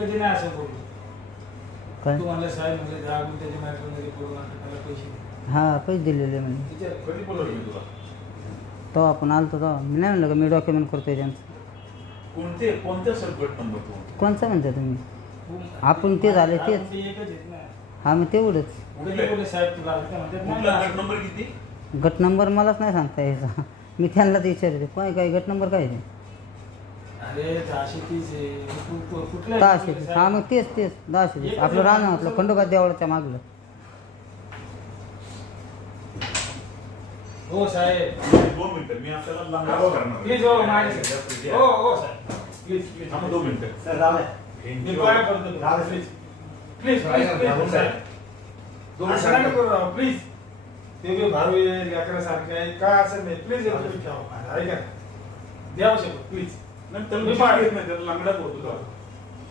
कधी नाही असं बोललो. काय? तू म्हणलं साहेब म्हणजे दहा गुंठ्याच्या मॅटरमध्ये त्याला पैसे दे. हा पैसे दिलेले म्हणे. विचार. कधी बोलवलं मी तुला? तेव्हा आपण आलतो तेव्हा मी नाही म्हणलं का मी डॉक्युमेंट करतोय त्यांचं. कोणते कोणत्या सर्कट नंबर तू? कोणचं म्हणता तुम्ही? तू- आपण ते झाले आपण तेच. ते एकच आहेत ना. हा मग तेवढंच. कधी बोलले साहेब तुला? ते म्हणतात नाही कुठला ना. गट नंबर किती? गट नंबर मलाच नाही सांगता यायचा. मी त्यांनाच विचारते काय काय गट नंबर काय तू- तीस हा मग तेच तेच. दहाशे तीस. आपलं राहणं आपलं खंडोबा देवळाच्या मागलं. हो साहेब. दोन मिनिटं. मी आपल्याला लांब करणार प्लीज हो माझ्या हो हो साहेब. प्लीज प्लीज थांबा दोन मिनिटं. सर राव मी काय करतो प्लीज प्लीज प्लीज प्लीज साहेब. असं नका करू राव प्लीज ते बी भाऊ लेकरासारखे आहे. काय असं नाही प्लीज एक ठेवा. ऐका द्यावं शकतो प्लीज नाही, त्याला मी विचार पाड- येत नाही, त्याला लांगड्यात होतो.